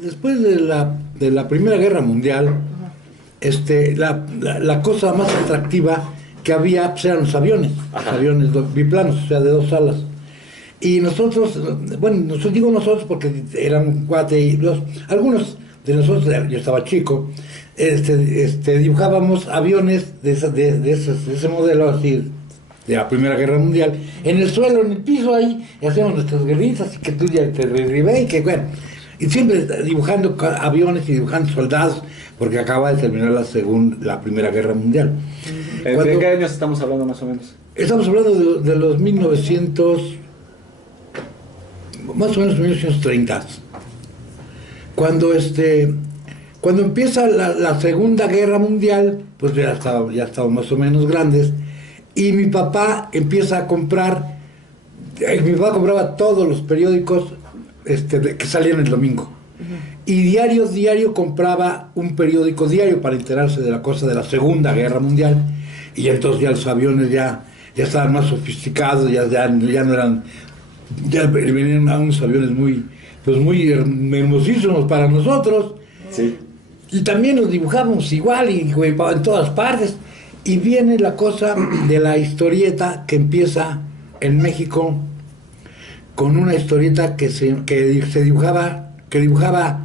Después de la Primera Guerra Mundial, la cosa más atractiva que había pues, eran los aviones, biplanos, o sea, de dos alas. Y nosotros, bueno, digo nosotros porque eran un cuate y algunos de nosotros, yo estaba chico, dibujábamos aviones de ese modelo así, de la Primera Guerra Mundial, en el suelo, en el piso ahí, y hacíamos nuestras guerritas, y que tú ya te derribé, y que bueno, y siempre dibujando aviones y dibujando soldados, porque acaba de terminar la Primera Guerra Mundial. ¿De qué años estamos hablando más o menos? Estamos hablando de los 1900, más o menos 1930. Cuando empieza la Segunda Guerra Mundial, pues ya estábamos más o menos grandes, y mi papá empieza a comprar, mi papá compraba todos los periódicos que salían el domingo. Y diario compraba un periódico diario para enterarse de la cosa de la Segunda Guerra Mundial. Y entonces ya los aviones ya estaban más sofisticados, ya no eran, ya venían a unos aviones muy hermosísimos para nosotros. Sí. Y también los dibujábamos igual y en todas partes. Y viene la cosa de la historieta que empieza en México con una historieta que dibujaba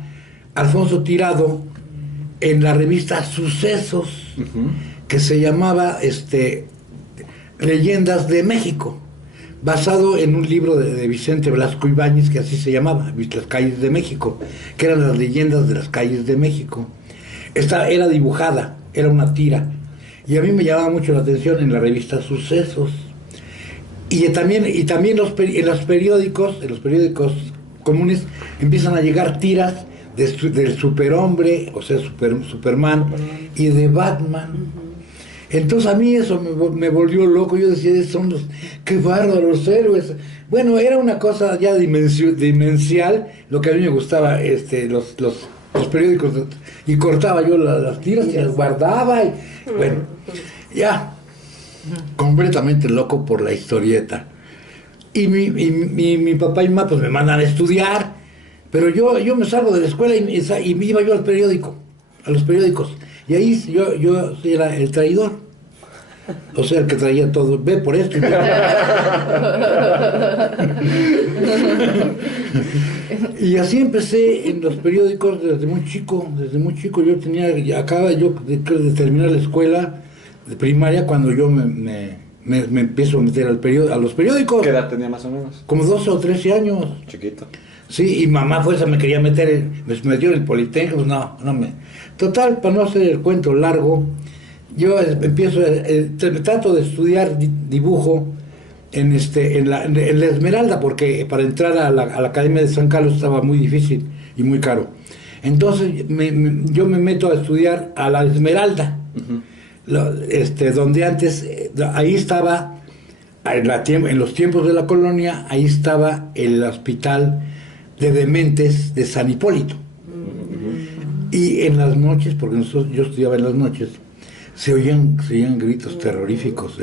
Alfonso Tirado en la revista Sucesos, que se llamaba Leyendas de México, basado en un libro de Vicente Velasco Ibáñez, que así se llamaba, Las Calles de México, que eran las leyendas de las calles de México. Esta era dibujada, era una tira, y a mí me llamaba mucho la atención en la revista Sucesos. Y también en los periódicos comunes empiezan a llegar tiras del superhombre, o sea, Superman, y de Batman. Entonces a mí eso me volvió loco. Yo decía, qué bárbaros los héroes. Bueno, era una cosa ya dimensional, lo que a mí me gustaba, los periódicos, y cortaba yo las tiras y las guardaba, y bueno, ya completamente loco por la historieta. Y mi papá y mi mamá pues me mandan a estudiar, pero yo me salgo de la escuela y me iba yo a los periódicos, y ahí yo era el traidor, o sea, el que traía todo, ve por esto. Y así empecé en los periódicos desde muy chico. Acaba yo de terminar la escuela de primaria cuando yo me empiezo a meter a los periódicos. ¿Qué edad tenía más o menos? Como 12 o 13 años. Chiquito. Sí, y mamá fuerza me quería meter, me metió en el Politécnico, Total, para no hacer el cuento largo, yo trato de estudiar dibujo en la Esmeralda, porque para entrar a la Academia de San Carlos estaba muy difícil y muy caro. Entonces yo me meto a estudiar a la Esmeralda. Donde antes, ahí estaba, en los tiempos de la colonia, ahí estaba el hospital de dementes de San Hipólito. Y en las noches, porque yo estudiaba en las noches, se oían gritos terroríficos.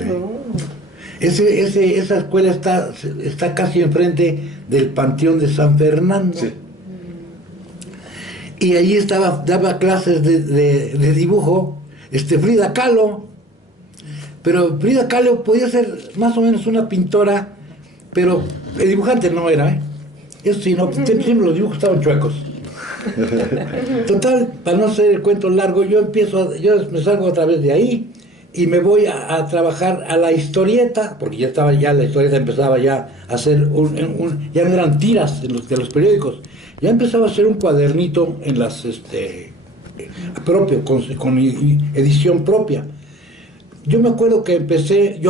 Esa escuela está casi enfrente del Panteón de San Fernando. Sí. Y allí daba clases de dibujo Frida Kahlo, pero Frida Kahlo podía ser más o menos una pintora, pero el dibujante no era, Eso sí, no, siempre los dibujos estaban chuecos. Total, para no hacer el cuento largo, yo me salgo otra vez de ahí y me voy a trabajar a la historieta, porque ya la historieta empezaba ya a hacer ya no eran tiras de los periódicos, ya empezaba a hacer un cuadernito en las propio, con edición propia. Yo me acuerdo que empecé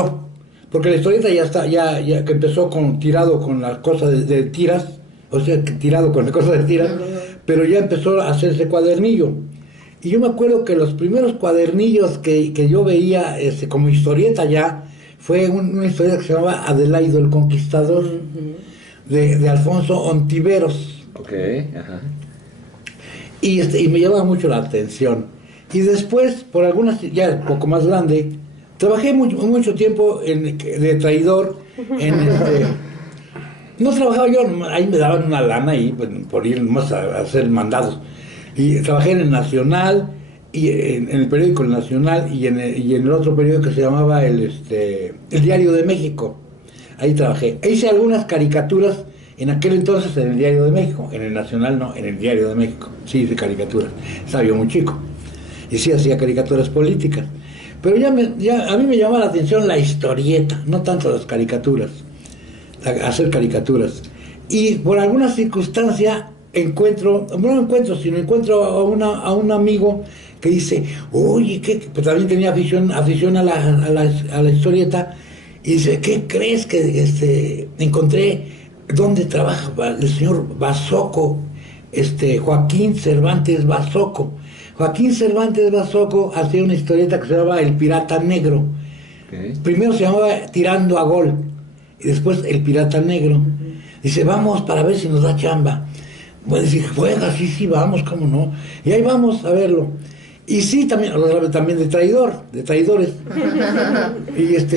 porque la historieta ya que empezó tirado con las cosas de tiras, o sea, tirado con las cosas de tiras, pero ya empezó a hacerse cuadernillo. Y yo me acuerdo que los primeros cuadernillos que yo veía como historieta ya, fue una historieta que se llamaba Adelaido el Conquistador, de Alfonso Ontiveros. Okay, ajá. Y me llamaba mucho la atención. Y después, por algunas, ya un poco más grande, trabajé mucho tiempo de traidor No trabajaba yo, ahí me daban una lana ahí pues, por ir más a hacer mandados. Y trabajé en el Nacional, y en el periódico El Nacional, y en el otro periódico que se llamaba el Diario de México. Ahí trabajé. E hice algunas caricaturas en aquel entonces en el Diario de México. En el Nacional no, en el Diario de México. Sí hice caricaturas. Estaba yo muy chico. Y sí hacía caricaturas políticas. Pero ya a mí me llamaba la atención la historieta, no tanto las caricaturas. Hacer caricaturas. Y por alguna circunstancia encuentro a un amigo que dice, oye, pues también tenía afición a la historieta, y dice, ¿qué crees que encontré dónde trabaja el señor Basoco, Joaquín Cervantes Basoco? Joaquín Cervantes Basoco hacía una historieta que se llamaba El Pirata Negro. Okay. Primero se llamaba Tirando a Gol, y después El Pirata Negro. Dice, vamos para ver si nos da chamba. Bueno, dice, juega, sí, vamos, cómo no. Y ahí vamos a verlo. Y sí, también de traidores.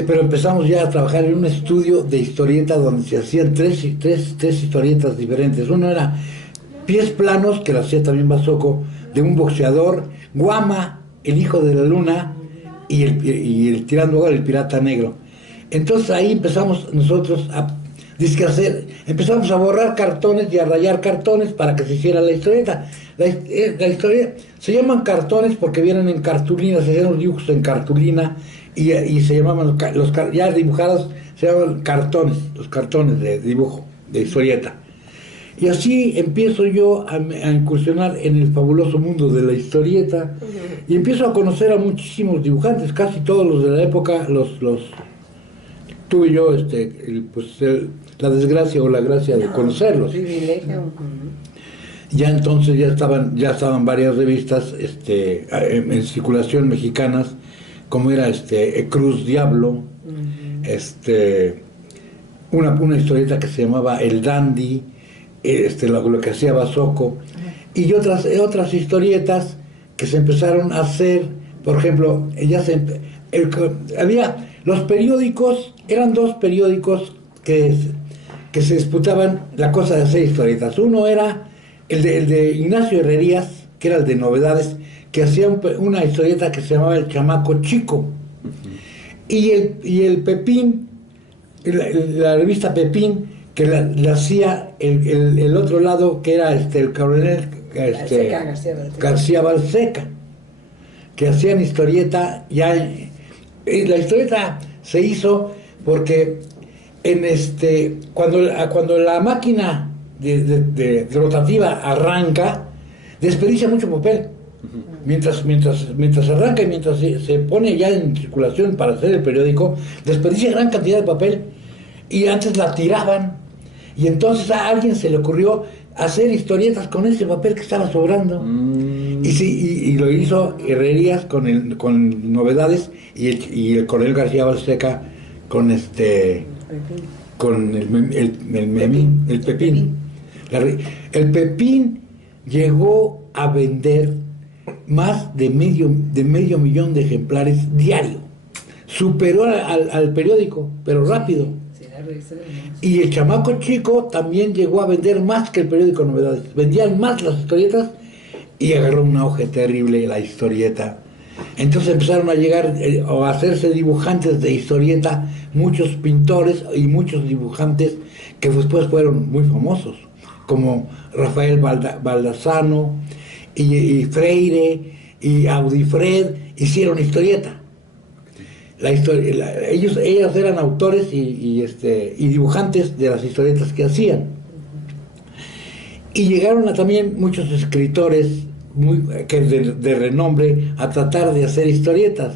Pero empezamos ya a trabajar en un estudio de historieta donde se hacían tres historietas diferentes. Uno era Pies Planos, que lo hacía también Basoco, de un boxeador, Guama, el hijo de la luna, y el Tirando a Gol, el Pirata Negro. Entonces ahí empezamos nosotros empezamos a borrar cartones y a rayar cartones para que se hiciera la historieta. La historia se llaman cartones porque vienen en cartulina, se hacían los dibujos en cartulina y se llamaban ya dibujados, se llaman cartones, los cartones de dibujo, de historieta. Y así empiezo yo a incursionar en el fabuloso mundo de la historieta y empiezo a conocer a muchísimos dibujantes, casi todos los de la época los tuve yo la desgracia o la gracia de conocerlos. Privilegio. Ya entonces ya estaban varias revistas en circulación mexicanas, como era Cruz Diablo, una historieta que se llamaba El Dandy, lo que hacía Basoco, y otras historietas que se empezaron a hacer. Por ejemplo, había los periódicos, eran dos periódicos que se disputaban la cosa de hacer historietas. Uno era el de Ignacio Herrerías, que era el de novedades, que hacía una historieta que se llamaba El Chamaco Chico. Y el Pepín, la revista Pepín, que la hacía el otro lado, que era el coronel García Balseca, que hacían historieta. La historieta se hizo porque cuando la máquina de rotativa arranca, desperdicia mucho papel. Mientras arranca y mientras se pone ya en circulación para hacer el periódico, desperdicia gran cantidad de papel, y antes la tiraban, y entonces a alguien se le ocurrió hacer historietas con ese papel que estaba sobrando. Y lo hizo Herrerías con novedades, y el coronel García Balseca con el Pepín. El Pepín llegó a vender más de medio millón de ejemplares diario. Superó al periódico, pero rápido. Y el Chamaco Chico también llegó a vender más que el periódico Novedades. Vendían más las historietas, y agarró un auge terrible la historieta. Entonces empezaron a llegar o a hacerse dibujantes de historieta, muchos pintores y muchos dibujantes que después fueron muy famosos, como Rafael Baldassano y Freire y Audifred, hicieron historieta. Ellos eran autores y dibujantes de las historietas que hacían. Y llegaron también muchos escritores de renombre a tratar de hacer historietas,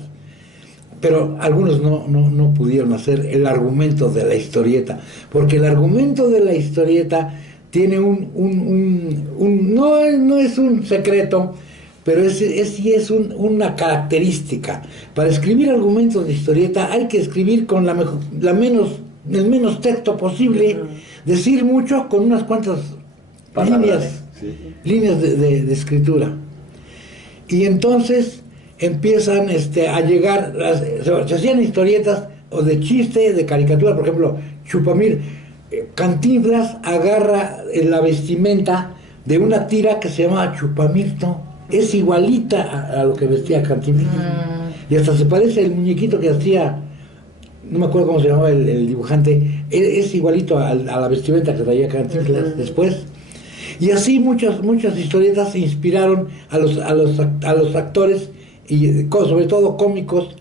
pero algunos no pudieron hacer el argumento de la historieta, porque el argumento de la historieta tiene no es un secreto, pero sí es una característica. Para escribir argumentos de historieta hay que escribir con el menos texto posible, decir mucho con unas cuantas líneas de escritura. Y entonces empiezan a llegar, se hacían historietas o de chiste, de caricatura. Por ejemplo, Chupamir Cantinflas agarra la vestimenta de una tira que se llama Chupamirto. Es igualita a lo que vestía Cantinflas. Y hasta se parece el muñequito que hacía, no me acuerdo cómo se llamaba el dibujante, es igualito a la vestimenta que traía Cantinflas después. Y así muchas historietas se inspiraron a los actores, y sobre todo cómicos,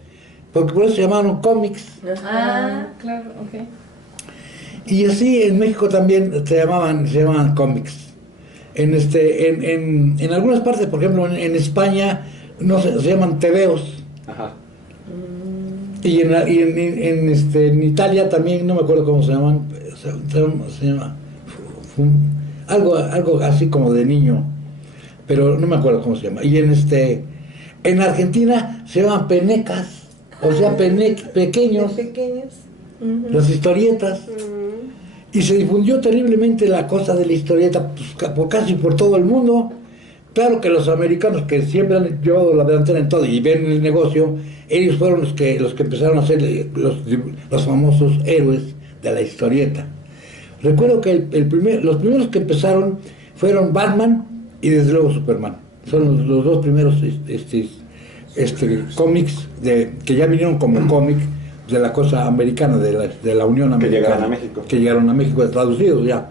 porque por eso se llamaron cómics. Claro, ok. Y así en México también se llamaban cómics. En algunas partes, por ejemplo, en España no se llaman tebeos. Ajá. Y en Italia también, no me acuerdo cómo se llaman, se llama algo así como de niño, pero no me acuerdo cómo se llama. Y en Argentina se llaman penecas, o sea, pequeños, las historietas. Y se difundió terriblemente la cosa de la historieta, pues, casi por todo el mundo. Claro que los americanos, que siempre han llevado la delantera en todo y ven el negocio, ellos fueron los que empezaron a ser los famosos héroes de la historieta. Recuerdo que los primeros que empezaron fueron Batman y desde luego Superman. Son los dos primeros cómics que ya vinieron como cómic de la cosa americana, de la Unión Americana. Que llegaron a México. Que llegaron a México traducidos ya.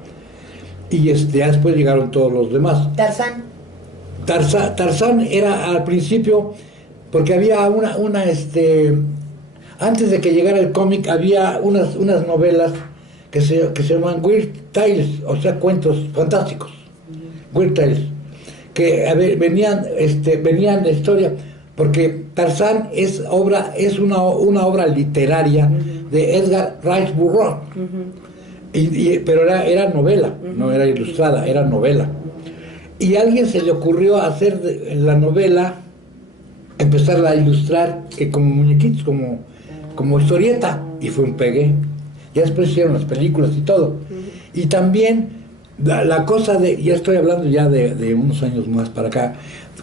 Y ya después llegaron todos los demás. Tarzán era al principio, porque había antes de que llegara el cómic, había unas novelas que se llaman Weird Tales, o sea, cuentos fantásticos. Weird Tales. Que venían de historia, porque Tarzán es una obra literaria de Edgar Rice Burroughs. Pero era novela, no era ilustrada, era novela. Y a alguien se le ocurrió hacer la novela, empezarla a ilustrar como muñequitos, como historieta, y fue un pegue. Ya después hicieron las películas y todo. Y también la cosa ya estoy hablando ya de unos años más para acá,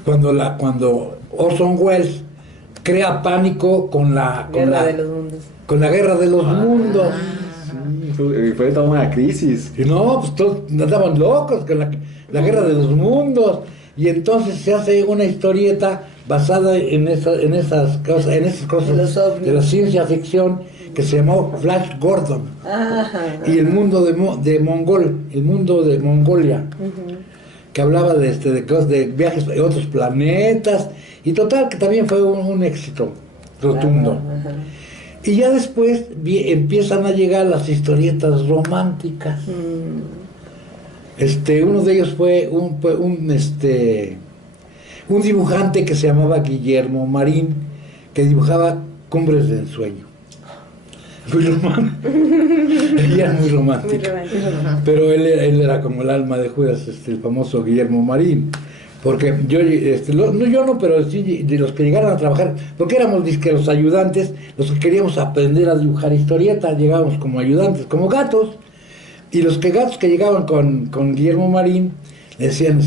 cuando Orson Welles crea pánico con la Guerra de los Mundos. Fue toda una crisis. Y no, pues todos andaban locos con la Guerra de los Mundos. Y entonces se hace una historieta basada en esas cosas de la ciencia ficción, que se llamó Flash Gordon. Y el mundo de Mongolia, que hablaba de viajes a otros planetas, y total que también fue un éxito rotundo. Y ya después empiezan a llegar las historietas románticas. Uno de ellos fue un dibujante que se llamaba Guillermo Marín, que dibujaba Cumbres de Ensueño. Muy romántico. Ella era muy romántica. Pero él era como el alma de Judas, el famoso Guillermo Marín. Porque yo no, pero sí de los que llegaron a trabajar, porque éramos los ayudantes, los que queríamos aprender a dibujar historietas, llegábamos como ayudantes, como gatos. Y los gatos que llegaban con Guillermo Marín, le decían,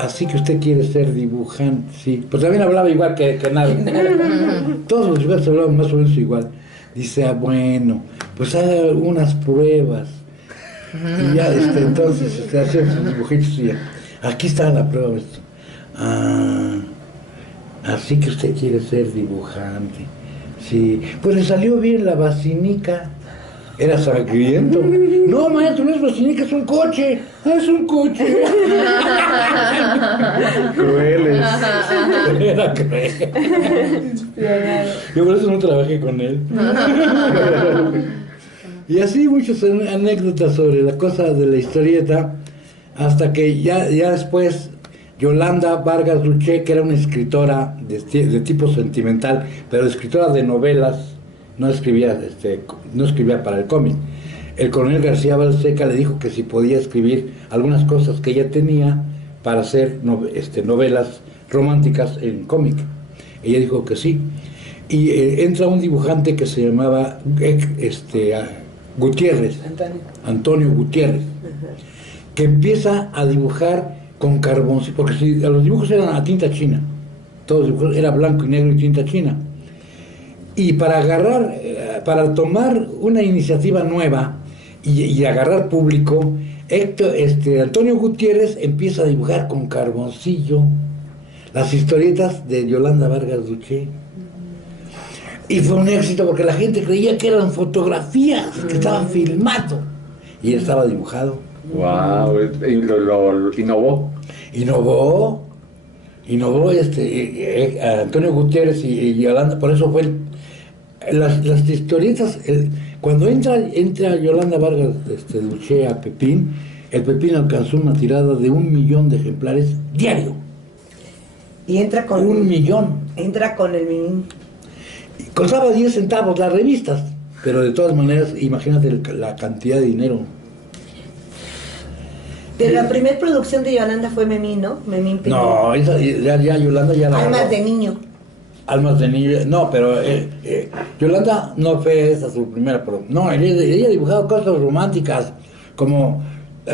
así que usted quiere ser dibujante, sí. Pues también hablaba igual que nadie. Todos los dibujantes hablaban más o menos igual. Dice, bueno, pues haga unas pruebas. Y ya, entonces, hacían sus dibujitos y ya. Aquí está la prueba. Así que usted quiere ser dibujante. Sí, pues le salió bien la vacinica. Era sangriento. No, maestro, no es vacinica, es un coche. Es un coche. Crueles. Era cruel. Yo por eso no trabajé con él. Y así muchas anécdotas sobre la cosa de la historieta, hasta que ya después Yolanda Vargas Luché, que era una escritora de tipo sentimental, pero escritora de novelas, no escribía para el cómic. El coronel García Balseca le dijo que si podía escribir algunas cosas que ella tenía para hacer novelas románticas en cómic. Ella dijo que sí. Y entra un dibujante que se llamaba Gutiérrez, Antonio Gutiérrez, que empieza a dibujar con carbón, porque los dibujos eran a tinta china, todos los dibujos era blanco y negro y tinta china. Y para tomar una iniciativa nueva, y agarrar público, Antonio Gutiérrez empieza a dibujar con carboncillo las historietas de Yolanda Vargas Duché. Y fue un éxito porque la gente creía que eran fotografías, que estaban filmando. Y estaba dibujado. Wow, y lo innovó. Innovó Antonio Gutiérrez y Yolanda, por eso fue las historietas, cuando entra Yolanda Vargas Duché a Pepín, el Pepín alcanzó una tirada de 1 millón de ejemplares diario. Y entra con 1 millón. Entra con el Mimín. Costaba 10 centavos las revistas, pero de todas maneras, imagínate la cantidad de dinero. De la primera producción de Yolanda fue Memín, ¿no? Memín Pingüín. No, ya Yolanda ya la Almas agarró. de niño. Almas de niño, no, pero Yolanda no fue esa su primera, pero no, ella dibujaba cosas románticas, como,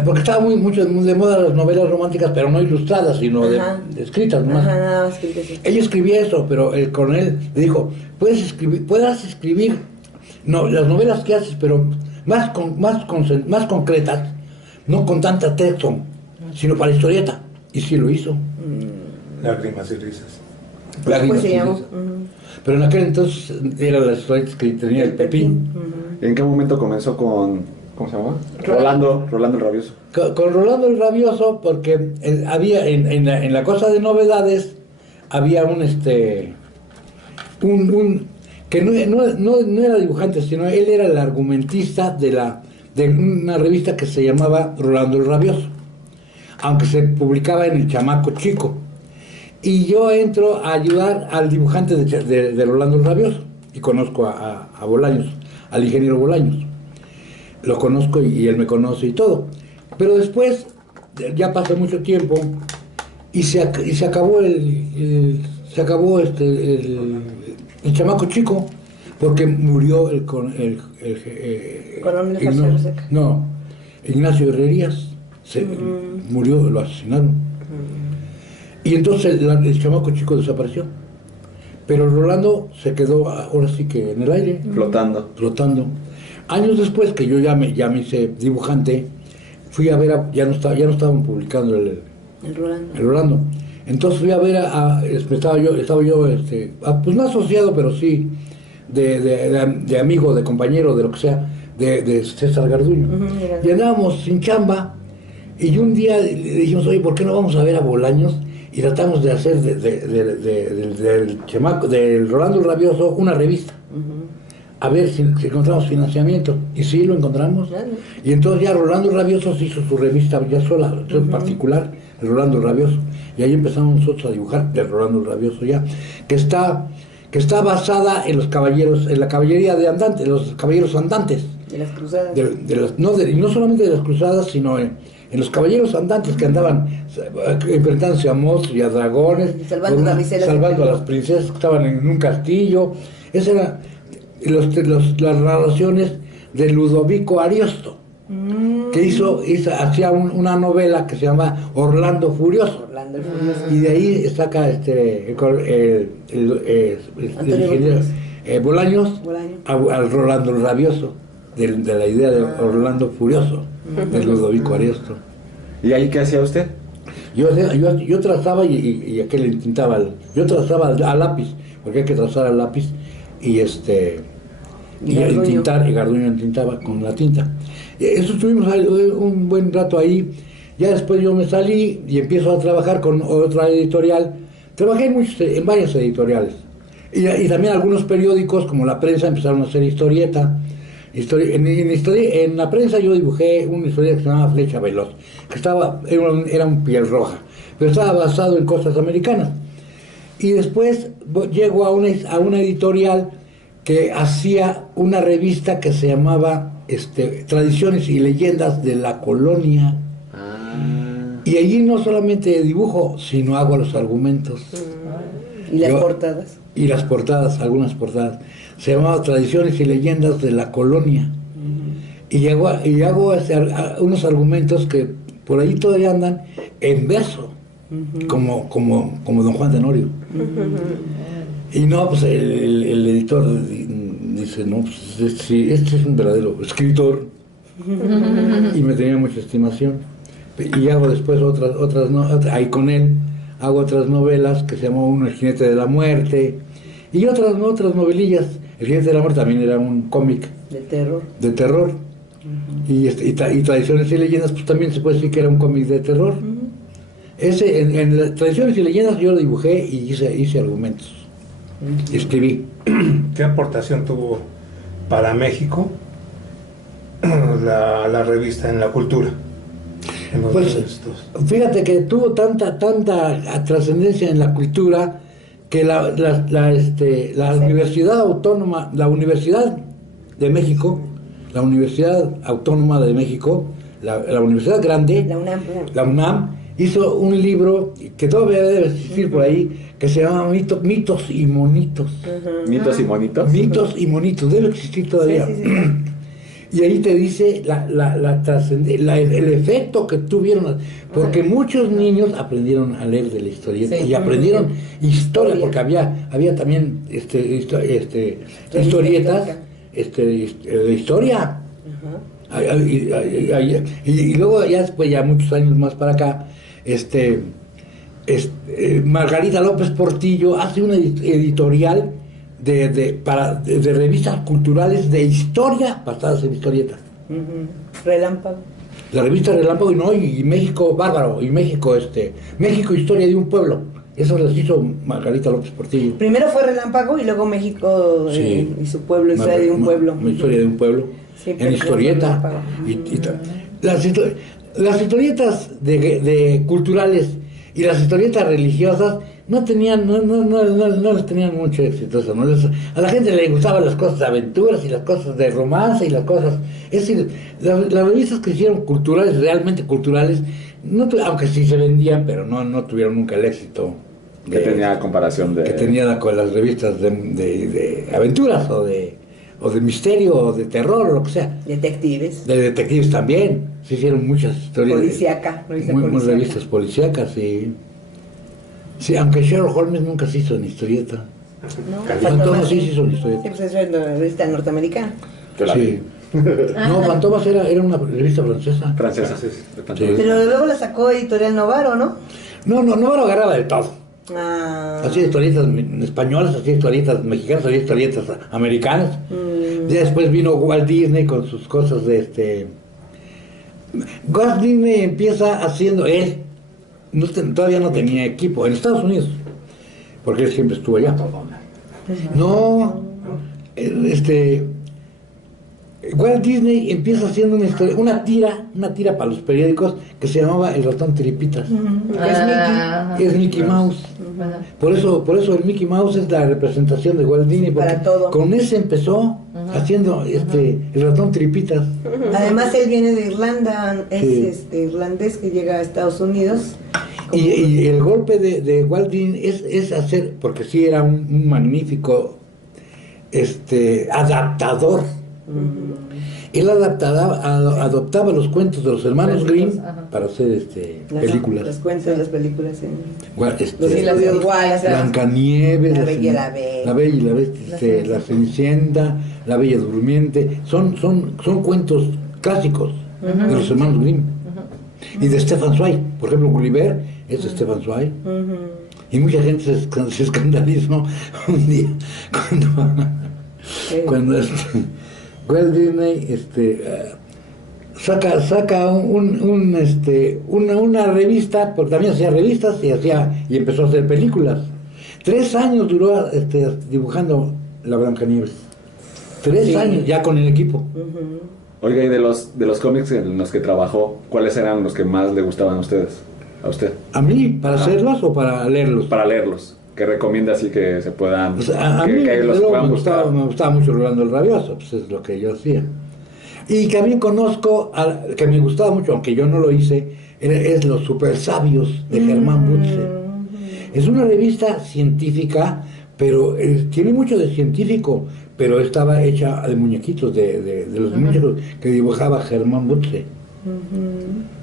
porque estaba muy de moda las novelas románticas, pero no ilustradas, sino de escritas, ¿no? Ajá, nada más escritas, sí. Ella escribía eso, pero el coronel le dijo, puedes escribir no, las novelas que haces, pero más concretas, no con tanta texto, sino para historieta, y sí lo hizo. Lágrimas y risas. Lágrimas Pues se y llamó. risas. Pero en aquel entonces eran las historietas que tenía el Pepín. ¿En qué momento comenzó con, ¿cómo se llama? Rolando el Rabioso. Con Rolando el Rabioso, porque había en la cosa de novedades, había un que no era dibujante, sino él era el argumentista de una revista que se llamaba Rolando el Rabioso, aunque se publicaba en El Chamaco Chico. Y yo entro a ayudar al dibujante de Rolando el Rabioso, y conozco a Bolaños, al ingeniero Bolaños. Lo conozco y él me conoce y todo. Pero después, ya pasó mucho tiempo, y se acabó el Chamaco Chico, porque murió el Coronel José Reseca. No, Ignacio Herrerías murió, lo asesinaron. Y entonces el Chamaco Chico desapareció. Pero Rolando se quedó ahora sí que en el aire. Flotando. Años después que yo ya me hice dibujante, fui a ver, ya no estaban publicando el Rolando. Entonces fui a ver estaba yo pues no asociado, pero sí de amigo, de compañero, de lo que sea, de César Garduño. Y andábamos sin chamba, y un día le dijimos, oye, ¿por qué no vamos a ver a Bolaños? Y tratamos de hacer del Rolando el Rabioso una revista. A ver si encontramos financiamiento. Y sí, lo encontramos. Y entonces ya Rolando el Rabioso se hizo su revista ya sola, en particular, el Rolando el Rabioso. Y ahí empezamos nosotros a dibujar el Rolando el Rabioso ya, que está basada en los caballeros, en la caballería de andantes, los caballeros andantes. De las cruzadas. Y no solamente de las cruzadas, sino en los caballeros andantes que andaban enfrentándose a monstruos y a dragones, salvando a las princesas que estaban en un castillo. Esas eran las narraciones de Ludovico Ariosto, que hacía una novela que se llama Orlando Furioso. Y de ahí saca el ingeniero Bolaños al Rolando el Rabioso, de la idea de Orlando Furioso, de Ludovico Ariosto. ¿Y ahí qué hacía usted? Yo trazaba y aquel entintaba. Yo trazaba a lápiz, porque hay que trazar al lápiz, y entintar, y Garduño entintaba con la tinta. Eso estuvimos un buen rato ahí. Ya después yo me salí y empiezo a trabajar con otra editorial. Trabajé en varias editoriales. Y también algunos periódicos, como La Prensa, empezaron a hacer historieta. En La Prensa yo dibujé una historieta que se llamaba Flecha Veloz, que era un piel roja, pero estaba basado en cosas americanas. Y después llego a una editorial que hacía una revista que se llamaba Tradiciones y Leyendas de la Colonia. Y allí no solamente dibujo, sino hago los argumentos. ¿Y las portadas? Y las portadas, algunas portadas. Se llamaba Tradiciones y Leyendas de la Colonia. Y hago unos argumentos que por ahí todavía andan en verso, como Don Juan Tenorio. Y no, pues el editor dice, no, pues este es un verdadero escritor. y me tenía mucha estimación. Y hago después ahí con él, hago otras novelas que se llamó uno El Jinete de la Muerte, y otras novelillas. El Jinete de la Muerte también era un cómic De terror. y Tradiciones y Leyendas, pues también se puede decir que era un cómic de terror. Ese, en las Tradiciones y Leyendas yo lo dibujé y hice argumentos, escribí. ¿Qué aportación tuvo para México la revista en la cultura? Pues fíjate que tuvo tanta trascendencia en la cultura que la Universidad Autónoma, la Universidad de México, la Universidad Autónoma de México, la Universidad Grande, la UNAM, hizo un libro que todavía debe existir por ahí, que se llama Mitos y Monitos. ¿Mitos y monitos? Mitos y Monitos, debe existir todavía. Sí. Y ahí te dice el efecto que tuvieron, porque muchos niños aprendieron a leer de la historieta y aprendieron historia, porque había también historietas de historia. Y luego ya después, ya muchos años más para acá, Margarita López Portillo hace una editorial de revistas culturales de historia basadas en historietas. Relámpago. La revista Relámpago y México Bárbaro, y México Historia de un Pueblo. Eso las hizo Margarita López Portillo. Primero fue Relámpago y luego México y su pueblo, Historia de un Pueblo. Historia de un Pueblo. Siempre en historieta. Las historietas de culturales y las historietas religiosas no les tenían mucho éxito. A la gente le gustaban las cosas de aventuras y las cosas de romance y las cosas. Es decir, las revistas que hicieron culturales, realmente culturales, aunque sí se vendían, pero no tuvieron nunca el éxito que tenía comparación que tenía con las revistas de aventuras o de misterio o de terror o lo que sea. Detectives. De detectives también. Se hicieron muchas historias. Policíaca. Muy revistas policíacas, sí. Sí, aunque Sherlock Holmes nunca se hizo en historieta. Fantomas sí se hizo en historieta. Sí, pues eso es la revista norteamericana. Sí. No, Fantomas era una revista francesa. Francesa. Sí. Pero luego la sacó Editorial Novaro, ¿no? No lo agarraba de todo. Ah. Hacía historietas españolas, hacía historietas mexicanas, hacía historietas americanas. Ya después vino Walt Disney con sus cosas de Walt Disney empieza haciendo él. Todavía no tenía equipo en Estados Unidos, porque él siempre estuvo allá. No, Walt Disney empieza haciendo una tira para los periódicos que se llamaba El Ratón Tiripitas. Es Mickey Mouse. Por eso el Mickey Mouse es la representación de Walt Disney, porque con ese empezó haciendo El Ratón Tiripitas. Además él viene de Irlanda, es irlandés que llega a Estados Unidos. Y el golpe de Walt Disney es hacer, porque sí era un magnífico adaptador. Él adoptaba los cuentos de los hermanos Grimm para hacer películas. Los cuentos, las películas. Los Blancanieves, La Bella y la Bestia, La Cenicienta, La Bella Durmiente, son cuentos clásicos de los hermanos Grimm. Y de Stefan Zweig, por ejemplo, Gulliver es de Stefan Zweig. Y mucha gente se escandalizó un día cuando Walt Disney saca una revista, porque también hacía revistas y empezó a hacer películas. 3 años duró dibujando La Blancanieves. 3 años ya con el equipo. Oiga, y de los cómics en los que trabajó, ¿cuáles eran los que más le gustaban a ustedes? ¿A usted? ¿A mí? ¿Para hacerlos o para leerlos? Para leerlos. Que recomienda así que se puedan... Pues a mí los puedan buscar. Me gustaba mucho Rolando el Rabioso, pues es lo que yo hacía. Y también conozco, que me gustaba mucho, aunque yo no lo hice, es Los Super Sabios de Germán Butze. Es una revista científica, pero tiene mucho de científico, pero estaba hecha de muñequitos, de los muñecos que dibujaba Germán Butze.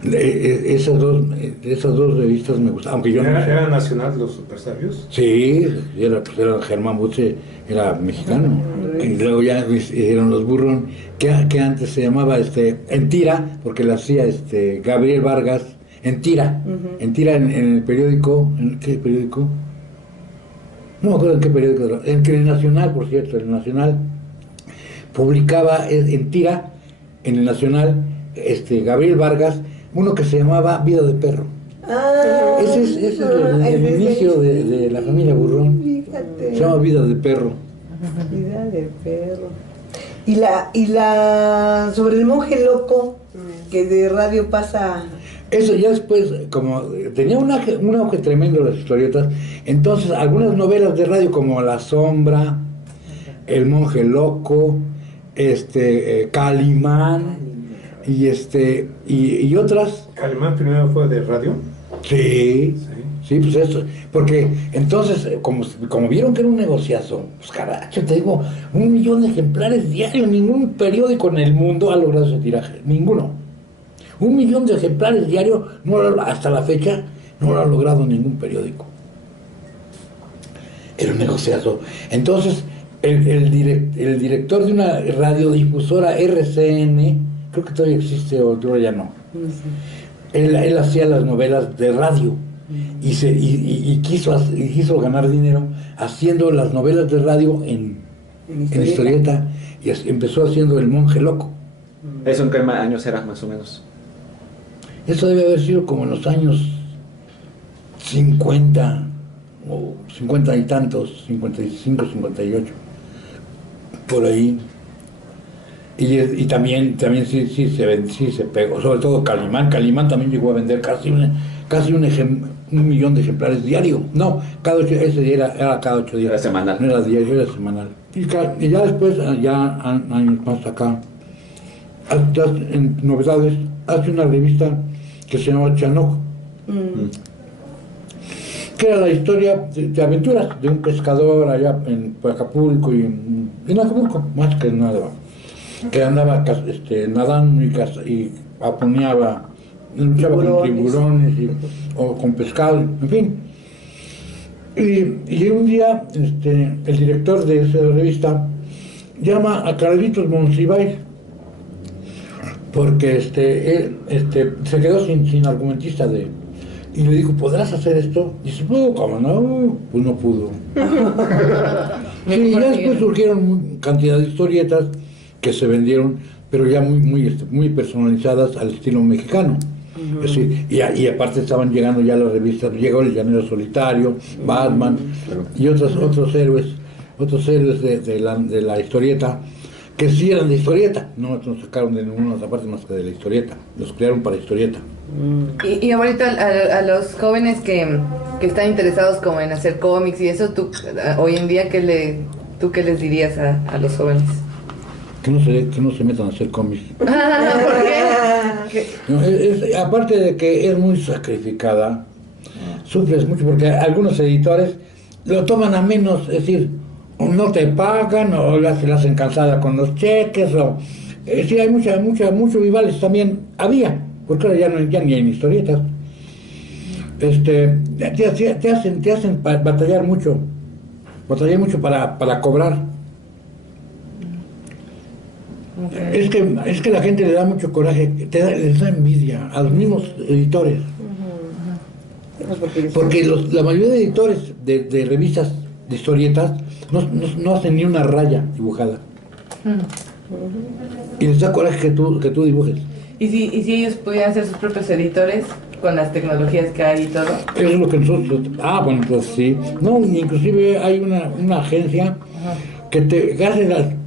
Esas dos revistas me gustaban, aunque yo no sé. ¿Era nacional los supersabios? Sí, era Germán Butze, era mexicano. Y luego ya hicieron los Burrón, que antes se llamaba En Tira, porque la hacía Gabriel Vargas, En Tira. En Tira en el periódico, ¿en qué periódico? No me acuerdo en qué periódico, en el Nacional, por cierto, el Nacional publicaba En Tira, en el Nacional, Gabriel Vargas, uno que se llamaba Vida de Perro. Ese es el inicio de la familia Burrón. Fíjate. Se llama Vida de Perro. Vida de perro. Y la sobre el monje loco que de radio pasa. Eso ya después, como tenía un auge tremendo las historietas, entonces algunas novelas de radio como La Sombra, El Monje Loco, Calimán y otras. ¿Calimán primero fue de radio? Sí, pues eso, porque entonces, como vieron que era un negociazo, pues caracho, te digo, 1 millón de ejemplares diarios, ningún periódico en el mundo ha logrado ese tiraje, ninguno. 1 millón de ejemplares diarios, hasta la fecha, no lo ha logrado ningún periódico. Era un negociazo. Entonces, el director de una radiodifusora RCN, creo que todavía existe o todavía ya no, él hacía las novelas de radio y quiso ganar dinero haciendo las novelas de radio en historieta, y empezó haciendo El Monje Loco. ¿Eso en qué años era, más o menos? Eso debe haber sido como en los años 50 o 50 y tantos, 55, 58, por ahí. Y también sí se pegó, sobre todo Calimán. Calimán también llegó a vender casi un millón de ejemplares diario. No, ese día era cada 8 días. Era semanal. No era diario, era semanal. Y ya después, ya años más acá, en novedades, hace una revista que se llama Chanoc, que era la historia de aventuras de un pescador allá en Acapulco, y en Acapulco, más que nada, que andaba nadando y luchaba con tiburones o con pescado, en fin. Y un día el director de esa revista llama a Carlitos Monsiváis, porque se quedó sin argumentista y le dijo, ¿podrás hacer esto? Y dice, no, ¿cómo no? Pues no pudo. Sí, ya después surgieron cantidad de historietas que se vendieron, pero ya muy personalizadas al estilo mexicano. Es decir, y aparte estaban llegando ya las revistas, llegó El Llanero Solitario, Batman, y otros héroes de la historieta, que sí eran de historieta, no sacaron de ninguna otra parte más que de la historieta, los crearon para historieta. Y ahorita a los jóvenes que están interesados como en hacer cómics y eso, tú hoy en día, ¿tú qué les dirías a los jóvenes? Que no se metan a hacer cómics. ¿Por qué? No, aparte de que es muy sacrificada, sufres mucho porque algunos editores lo toman a menos, es decir, o no te pagan o la hacen cansada con los cheques, sí, hay muchos rivales también, había, porque ahora ya ni hay historietas. Te hacen batallar mucho para cobrar. Okay. Es que la gente le da mucho coraje, les da envidia a los mismos editores. Porque la mayoría de editores de revistas de historietas no hacen ni una raya dibujada. Y les da coraje que tú dibujes. ¿Y si ellos pudieran ser sus propios editores con las tecnologías que hay y todo? Eso es lo que nosotros... bueno, pues sí. No, inclusive hay una agencia que te hace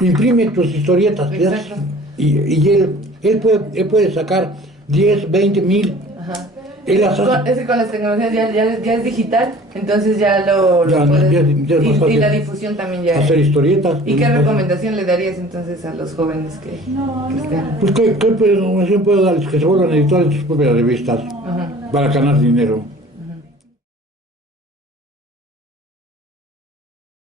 imprime tus historietas. Y él puede sacar 10, 20 mil. Ajá. Es que con las tecnologías ya es digital, entonces ya lo puedes, y la difusión también ya hacer historietas. ¿Y qué recomendación le darías entonces a los jóvenes que estén? Pues ¿qué recomendación puedo darles? Que se vuelvan editores de sus propias revistas. Ajá. Para ganar dinero.